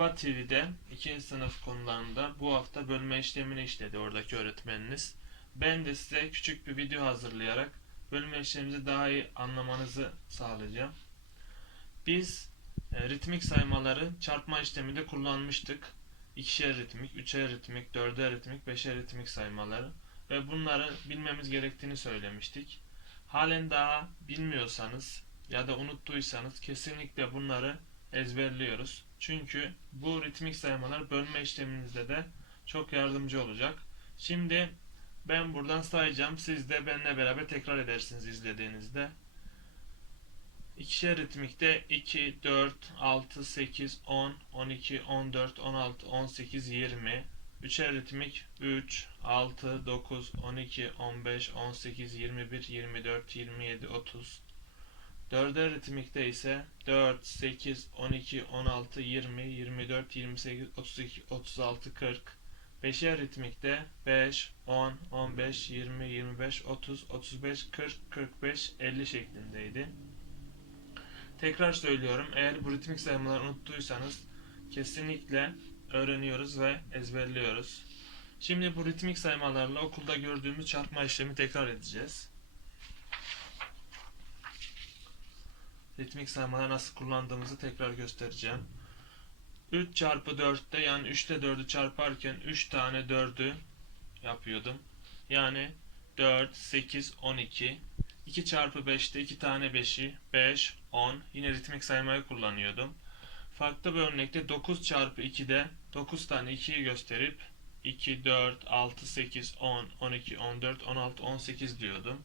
EBA TV'de 2. sınıf konularında bu hafta bölme işlemini işledi oradaki öğretmeniniz. Ben de size küçük bir video hazırlayarak bölme işlemimizi daha iyi anlamanızı sağlayacağım. Biz e, ritmik saymaları çarpma işleminde kullanmıştık. İkişer ritmik, üçer ritmik, dörder ritmik, beşer ritmik saymaları ve bunları bilmemiz gerektiğini söylemiştik. Halen daha bilmiyorsanız ya da unuttuysanız kesinlikle bunları ezberliyoruz. Çünkü bu ritmik saymalar bölme işleminizde de çok yardımcı olacak. Şimdi ben buradan sayacağım. Siz de benimle beraber tekrar edersiniz izlediğinizde. İkişer ritmikte 2, 4, 6, 8, 10, 12, 14, 16, 18, 20. Üçer ritmik 3, 6, 9, 12, 15, 18, 21, 24, 27, 30. Dörder ritmikte ise 4, 8, 12, 16, 20, 24, 28, 32, 36, 40. Beşer ritmikte 5, 10, 15, 20, 25, 30, 35, 40, 45, 50 şeklindeydi. Tekrar söylüyorum. Eğer bu ritmik saymaları unuttuysanız kesinlikle öğreniyoruz ve ezberliyoruz. Şimdi bu ritmik saymalarla okulda gördüğümüz çarpma işlemi tekrar edeceğiz. Ritmik saymaları nasıl kullandığımızı tekrar göstereceğim. 3 çarpı 4'te yani 3 ile 4'ü çarparken 3 tane 4'ü yapıyordum. Yani 4, 8, 12. 2 çarpı 5'te 2 tane 5'i 5, 10. Yine ritmik saymayı kullanıyordum. Farklı bir örnekte 9 çarpı 2'de 9 tane 2'yi gösterip 2, 4, 6, 8, 10, 12, 14, 16, 18 diyordum.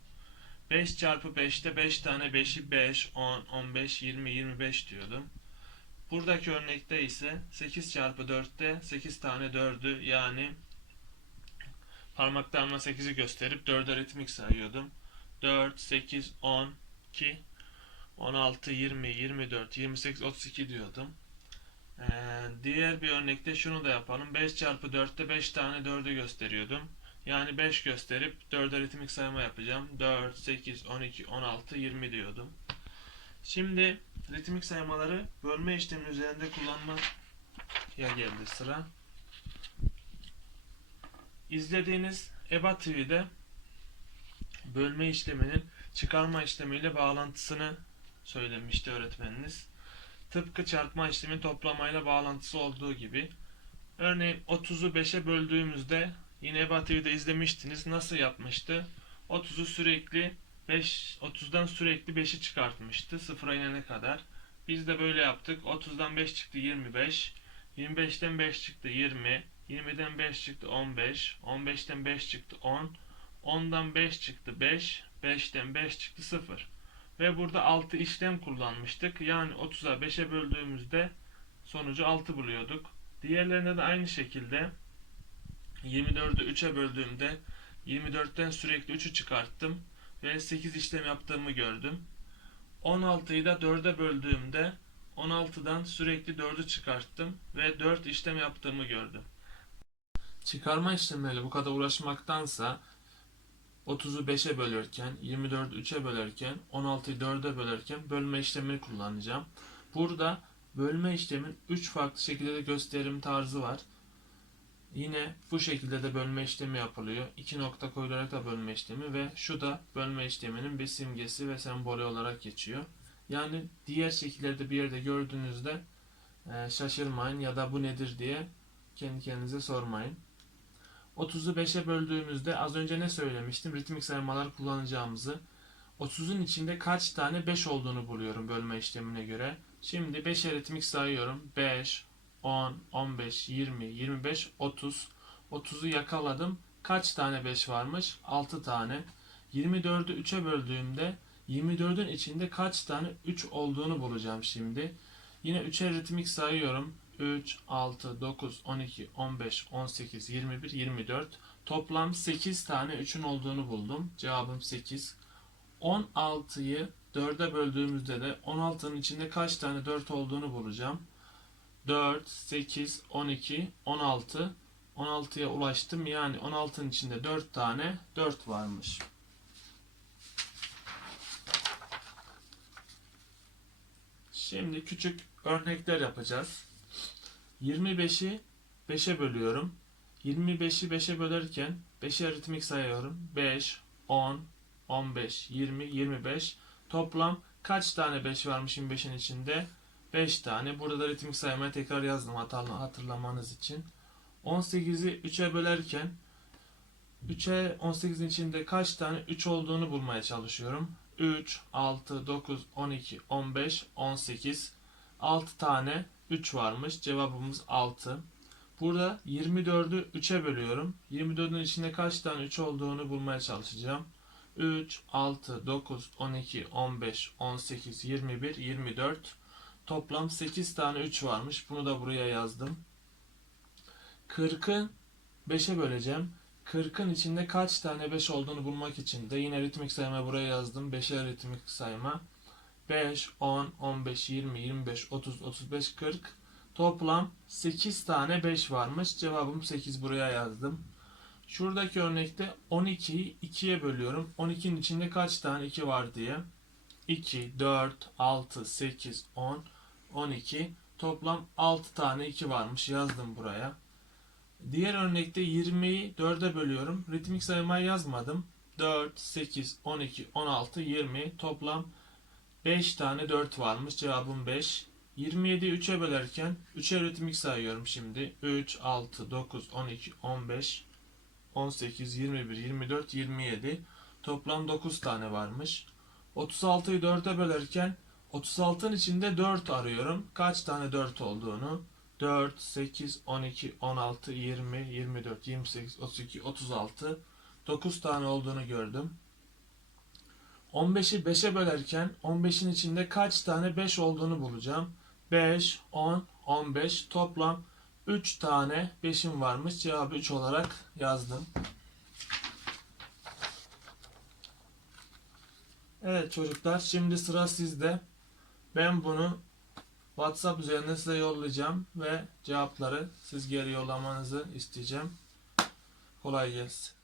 5 çarpı 5'te 5 tane 5'i 5, 10, 15, 20, 25 diyordum. Buradaki örnekte ise 8 çarpı 4'te 8 tane 4'ü yani parmaklarımla 8'i gösterip 4'e ritmik sayıyordum. 4, 8, 10, 2, 16, 20, 24, 28, 32 diyordum. Ee, diğer bir örnekte şunu da yapalım. 5 çarpı 4'te 5 tane 4'ü gösteriyordum. Yani 5 gösterip 4'e ritmik sayma yapacağım. 4, 8, 12, 16, 20 diyordum. Şimdi ritmik saymaları bölme işlemi üzerinde kullanmaya geldi sıra. İzlediğiniz EBA TV'de bölme işleminin çıkarma işlemiyle bağlantısını söylemişti öğretmeniniz. Tıpkı çarpma işlemin toplamayla bağlantısı olduğu gibi. Örneğin 30'u 5'e böldüğümüzde yine EBA TV'de izlemiştiniz. Nasıl yapmıştı? 30'u sürekli 5 30'dan sürekli 5'i çıkartmıştı sıfıra inene kadar. Biz de böyle yaptık. 30'dan 5 çıktı 25. 25'ten 5 çıktı 20. 20'den 5 çıktı 15. 15'ten 5 çıktı 10. 10'dan 5 çıktı 5. 5'ten 5 çıktı 0. Ve burada 6 işlem kullanmıştık. Yani 30'a 5'e böldüğümüzde sonucu 6 buluyorduk. Diğerlerinde de aynı şekilde 24'ü 3'e böldüğümde 24'ten sürekli 3'ü çıkarttım ve 8 işlem yaptığımı gördüm. 16'yı da 4'e böldüğümde 16'dan sürekli 4'ü çıkarttım ve 4 işlem yaptığımı gördüm. Çıkarma işlemleriyle bu kadar uğraşmaktansa 30'u 5'e bölürken, 24'ü 3'e bölerken, 16'yı 4'e bölerken bölme işlemini kullanacağım. Burada bölme işlemin 3 farklı şekilde de gösterim tarzı var. Yine bu şekilde de bölme işlemi yapılıyor. İki nokta koyularak da bölme işlemi ve şu da bölme işleminin bir simgesi ve sembolü olarak geçiyor. Yani diğer şekillerde bir yerde gördüğünüzde e, şaşırmayın ya da bu nedir diye kendi kendinize sormayın. 30'u 5'e böldüğümüzde az önce ne söylemiştim? Ritmik saymalar kullanacağımızı. 30'un içinde kaç tane 5 olduğunu buluyorum bölme işlemine göre. Şimdi 5'e ritmik sayıyorum. 5, 10, 15, 20, 25, 30. 30'u yakaladım. Kaç tane 5 varmış? 6 tane. 24'ü 3'e böldüğümde 24'ün içinde kaç tane 3 olduğunu bulacağım şimdi. Yine 3'e ritmik sayıyorum. 3, 6, 9, 12, 15, 18, 21, 24. Toplam 8 tane 3'ün olduğunu buldum. Cevabım 8. 16'yı 4'e böldüğümüzde de 16'nın içinde kaç tane 4 olduğunu bulacağım. 4, 8, 12, 16. 16'ya ulaştım. Yani 16'nın içinde 4 tane 4 varmış. Şimdi küçük örnekler yapacağız. 25'i 5'e bölüyorum. 25'i 5'e bölerken 5'e aritmik sayıyorum. 5, 10, 15, 20, 25. Toplam kaç tane 5 varmış 25'in içinde? 5 tane. Burada da ritmik saymayı tekrar yazdım hatırlamanız için. 18'i 3'e bölerken 3'e 18'in içinde kaç tane 3 olduğunu bulmaya çalışıyorum. 3, 6, 9, 12, 15, 18. 6 tane 3 varmış. Cevabımız 6. Burada 24'ü 3'e bölüyorum. 24'ün içinde kaç tane 3 olduğunu bulmaya çalışacağım. 3, 6, 9, 12, 15, 18, 21, 24. Toplam 8 tane 3 varmış. Bunu da buraya yazdım. 40'ı 5'e böleceğim. 40'ın içinde kaç tane 5 olduğunu bulmak için de yine ritmik sayma buraya yazdım. 5'e ritmik sayma. 5, 10, 15, 20, 25, 30, 35, 40. Toplam 8 tane 5 varmış. Cevabım 8 buraya yazdım. Şuradaki örnekte 12'yi 2'ye bölüyorum. 12'nin içinde kaç tane 2 var diye. 2, 4, 6, 8, 10, 12. Toplam 6 tane 2 varmış. Yazdım buraya. Diğer örnekte 20'yi 4'e bölüyorum. Ritmik saymayı yazmadım. 4, 8, 12, 16, 20. Toplam 5 tane 4 varmış. Cevabım 5. 27'yi 3'e bölerken 3'e ritmik sayıyorum şimdi. 3, 6, 9, 12, 15, 18, 21, 24, 27. Toplam 9 tane varmış. 36'yı 4'e bölerken 36'ın içinde 4 arıyorum. Kaç tane 4 olduğunu. 4, 8, 12, 16, 20, 24, 28, 32, 36. 9 tane olduğunu gördüm. 15'i 5'e bölerken 15'in içinde kaç tane 5 olduğunu bulacağım. 5, 10, 15 toplam 3 tane 5'im varmış. Cevabı 3 olarak yazdım. Evet çocuklar şimdi sıra sizde. Ben bunu WhatsApp üzerinden size yollayacağım ve cevapları siz geri yollamanızı isteyeceğim. Kolay gelsin.